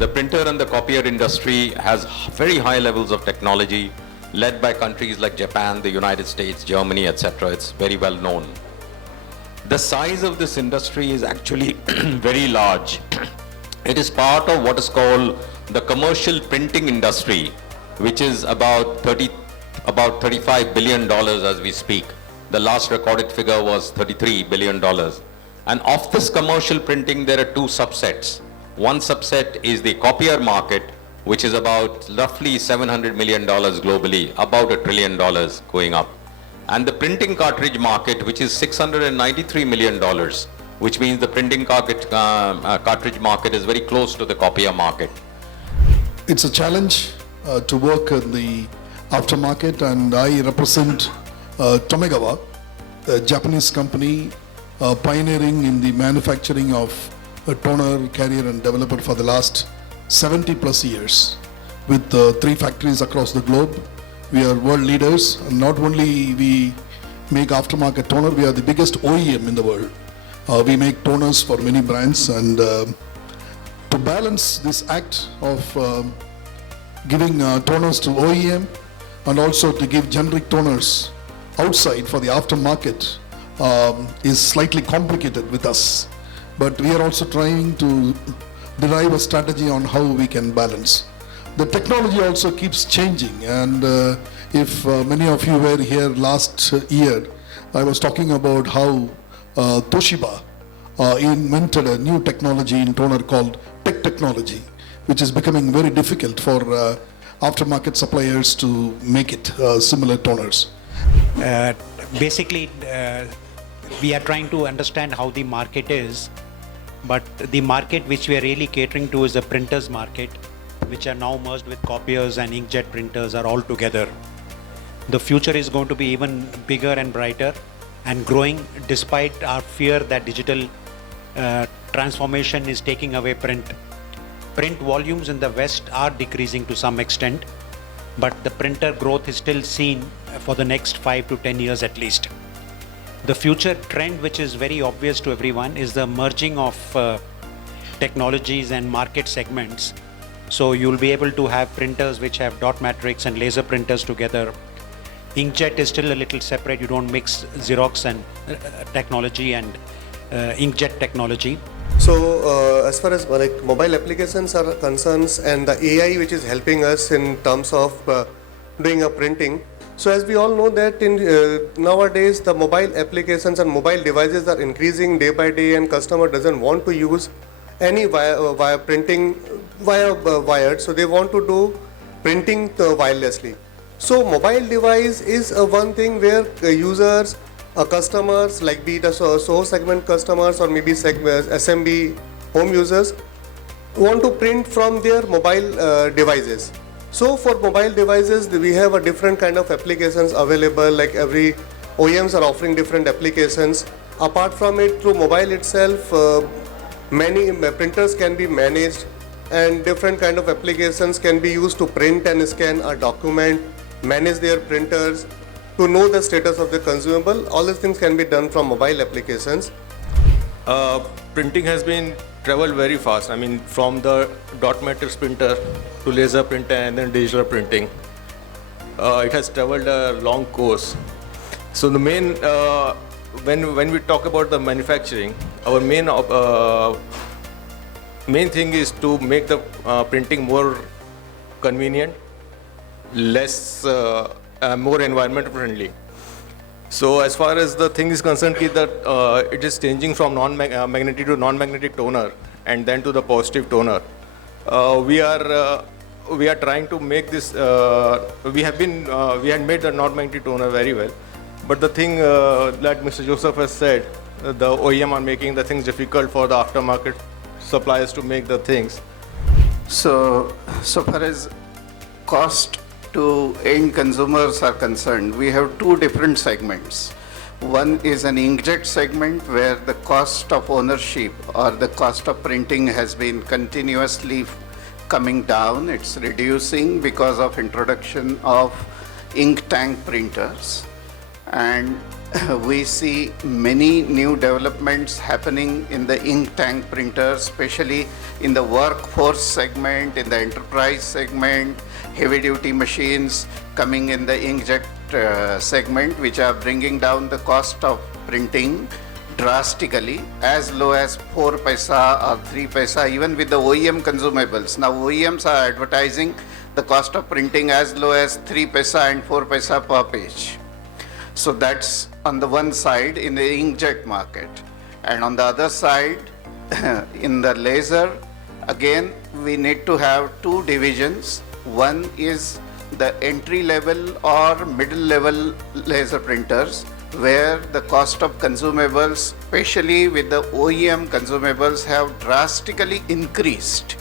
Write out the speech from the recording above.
The printer and the copier industry has very high levels of technology, led by countries like Japan, the United States, Germany, etc. It's very well known. The size of this industry is actually very large. It is part of what is called the commercial printing industry, which is about $35 billion as we speak. The last recorded figure was $33 billion. And of this commercial printing, there are two subsets. One subset is the copier market, which is about roughly $700 million globally, about $1 trillion going up. And the printing cartridge market, which is $693 million, which means the printing cartridge market is very close to the copier market. It's a challenge to work in the aftermarket, and I represent Tomegawa, a Japanese company pioneering in the manufacturing of a toner, carrier and developer for the last 70 plus years with 3 factories across the globe. We are world leaders, and not only we make aftermarket toner, we are the biggest OEM in the world. We make toners for many brands, and to balance this act of giving toners to OEM and also to give generic toners outside for the aftermarket is slightly complicated with us. But we are also trying to derive a strategy on how we can balance. The technology also keeps changing, and if many of you were here last year, I was talking about how Toshiba invented a new technology in toner called tech technology, which is becoming very difficult for aftermarket suppliers to make it similar toners. Basically, we are trying to understand how the market is, but the market which we are really catering to is the printers market, which are now merged with copiers and inkjet printers are all together. The future is going to be even bigger and brighter and growing, despite our fear that digital transformation is taking away print. Print volumes in the West are decreasing to some extent, but the printer growth is still seen for the next 5 to 10 years at least. The future trend, which is very obvious to everyone, is the merging of technologies and market segments. So you'll be able to have printers which have dot matrix and laser printers together. Inkjet is still a little separate. You don't mix Xerox and technology and inkjet technology. So as far as like mobile applications are concerned, and the AI which is helping us in terms of doing a printing. So as we all know that in nowadays the mobile applications and mobile devices are increasing day by day, and customer doesn't want to use any via printing via wired, so they want to do printing wirelessly. So mobile device is one thing where users, customers, like be it a source segment customers or maybe SMB home users, want to print from their mobile devices. So for mobile devices, we have a different kind of applications available, like every OEMs are offering different applications. Apart from it, through mobile itself, many printers can be managed, and different kind of applications can be used to print and scan a document, manage their printers, to know the status of the consumable. All these things can be done from mobile applications. Printing has been traveled very fast. I mean, from the dot matrix printer to laser printer and then digital printing. It has traveled a long course. So the main, when we talk about the manufacturing, our main thing is to make the printing more convenient, less, more environment friendly. So as far as the thing is concerned, that it is changing from non-magnetic to non-magnetic toner and then to the positive toner. We are trying to make this. We had made the non-magnetic toner very well, but the thing that Mr. Joseph has said, the OEM are making the things difficult for the aftermarket suppliers to make the things. So far as cost to end consumers are concerned, we have 2 different segments. One is an inkjet segment where the cost of ownership or the cost of printing has been continuously coming down. It's reducing because of introduction of ink tank printers. And we see many new developments happening in the ink tank printers, especially in the workforce segment, in the enterprise segment, heavy duty machines coming in the inkjet segment, which are bringing down the cost of printing drastically, as low as 4 paisa or 3 paisa, even with the OEM consumables. Now OEMs are advertising the cost of printing as low as 3 paisa and 4 paisa per page. So that's on the one side in the inkjet market. And on the other side, in the laser, again, we need to have two divisions. One is the entry level or middle level laser printers, where the cost of consumables, especially with the OEM consumables, have drastically increased.